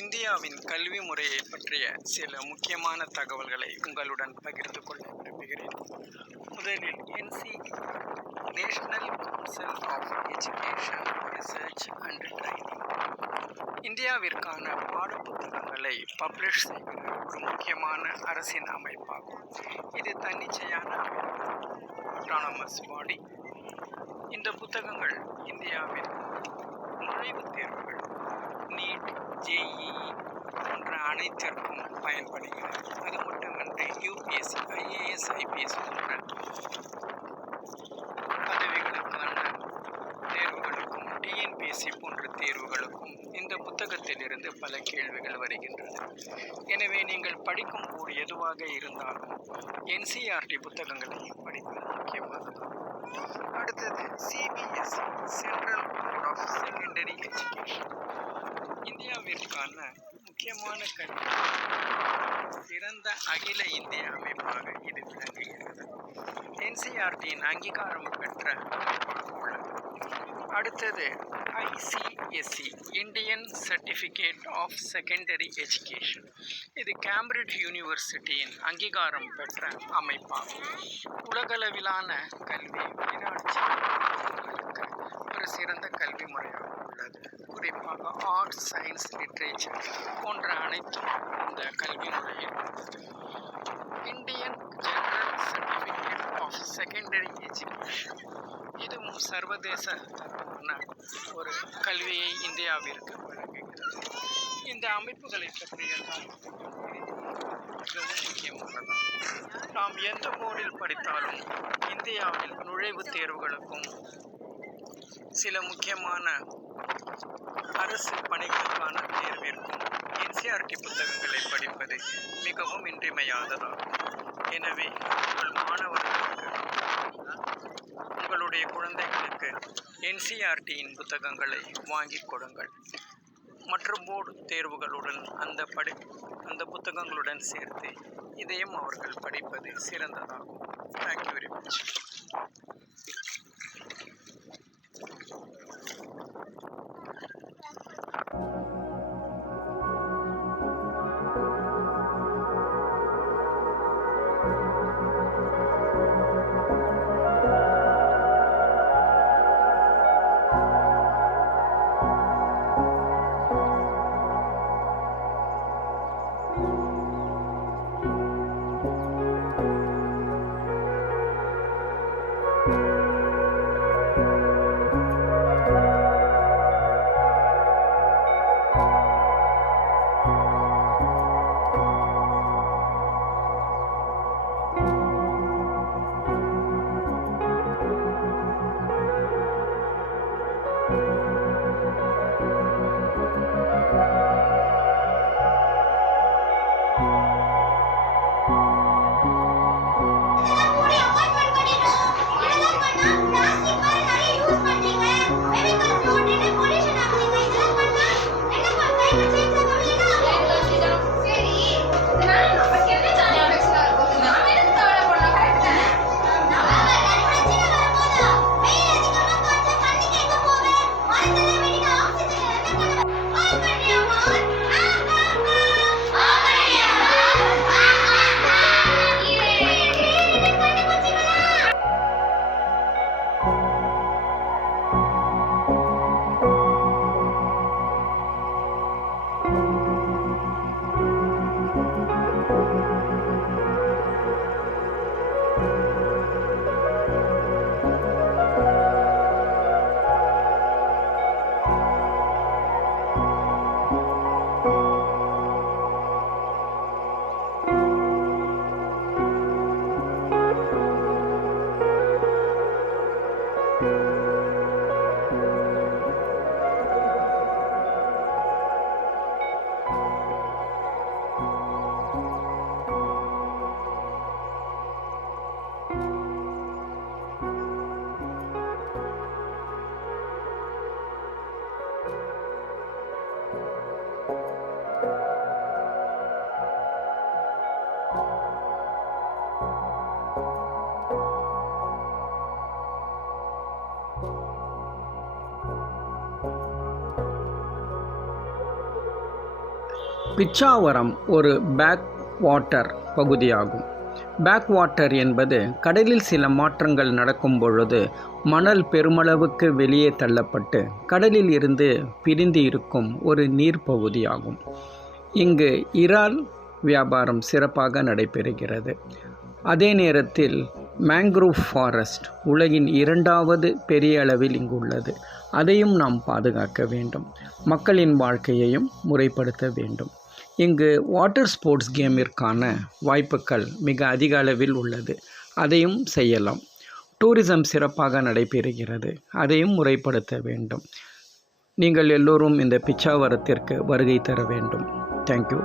இந்தியாவின் கல்வி முறையை பற்றிய சில முக்கியமான தகவல்களை உங்களுடன் பகிர்ந்து கொள்ள விரும்புகிறேன். முதலில் national council of education research and training இந்தியாவிற்கான பாடப்புத்தகங்களை பப்ளிஷ் செய்கிற ஒரு முக்கியமான அரசின் அமைப்பாகும். இது தன்னிச்சையான ஆட்டானமஸ் பாடி. இந்த புத்தகங்கள் இந்தியாவில் நுழைவுத் தேர்வுகள், நீட், ஜேஇஇ போன்ற அனைத்திற்கும் பயன்படுகிறது. அது மட்டுமின்றி யூபிஎஸ்சி, ஐஏஎஸ், ஐபிஎஸ் போன்ற பதவிகளுக்கான தேர்வுகளுக்கும், டிஎன்பிஎஸ்சி போன்ற தேர்வுகளுக்கும் இந்த புத்தகத்திலிருந்து பல கேள்விகள் வருகின்றன. எனவே நீங்கள் படிக்கும் போது எதுவாக இருந்தாலும் என்சிஆர்டி புத்தகங்களை படிப்பது முக்கியமானது. அடுத்தது CBSE, central board of secondary education. இந்தியாவிற்கான முக்கியமான கல்வி சிறந்த அகில இந்திய அமைப்பாக இது விளங்குகிறது. என்சிஆர்டியின் அங்கீகாரம் பெற்ற அமைப்பாக உள்ளது. அடுத்தது ICSE, Indian certificate of secondary education. இது கேம்பிரிட்ஜ் யூனிவர்சிட்டியின் அங்கீகாரம் பெற்ற அமைப்பாகும். உலகளவிலான கல்வி உயராட்சி ஒரு சிறந்த கல்வி முறையாக உள்ளது. குறிப்பாக ஆர்ட்ஸ், சயின்ஸ், லிட்ரேச்சர் போன்ற அனைத்தும் இந்த கல்வி முறையில் உள்ளது. Indian general certificate of secondary education, இதுவும் சர்வதேச தரமான ஒரு கல்வியை இந்தியாவிற்கு வழங்குகிறது. இந்த அமைப்புகளை பற்றியெல்லாம் மிகவும் முக்கியமானதாகும். நாம் எந்த போர்டில் படித்தாலும் இந்தியாவில் நுழைவுத் தேர்வுகளுக்கும் சில முக்கியமான அரசு பணிகளுக்கான தேர்விற்கும் என்சிஆர்டி புத்தகங்களை படிப்பது மிகவும் இன்றியமையாததாகும். எனவே உங்கள் மாணவர்களுக்கு, உங்களுடைய குழந்தைகளுக்கு என்சிஆர்டியின் புத்தகங்களை வாங்கிக் கொடுங்கள். மற்ற போர்டு தேர்வுகளுடன் அந்த புத்தகங்களுடன் சேர்த்து இதையும் அவர்கள் படிப்பது சிறந்ததாகும். Thank you very much. பிச்சாவரம் ஒரு பேக் வாட்டர் பகுதியாகும். பேக் வாட்டர் என்பது கடலில் சில மாற்றங்கள் நடக்கும் பொழுது மணல் பெருமளவுக்கு வெளியே தள்ளப்பட்டு கடலில் இருந்து பிரிந்து இருக்கும் ஒரு நீர்ப்பகுதியாகும். இங்கு இறால் வியாபாரம் சிறப்பாக நடைபெறுகிறது. அதே நேரத்தில் மேங்க்ரோவ் ஃபாரஸ்ட் உலகின் 2வது பெரிய அளவில் இங்கு உள்ளது. அதையும் நாம் பாதுகாக்க வேண்டும். மக்களின் வாழ்க்கையையும் முறைப்படுத்த வேண்டும். இங்கு வாட்டர் ஸ்போர்ட்ஸ் கேமிற்கான வாய்ப்புகள் மிக அதிக அளவில் உள்ளது. அதையும் செய்யலாம். டூரிசம் சிறப்பாக நடைபெறுகிறது. அதையும் முறைப்படுத்த வேண்டும். நீங்கள் எல்லோரும் இந்த பிச்சாவரத்திற்கு வருகை தர வேண்டும். தேங்க்யூ.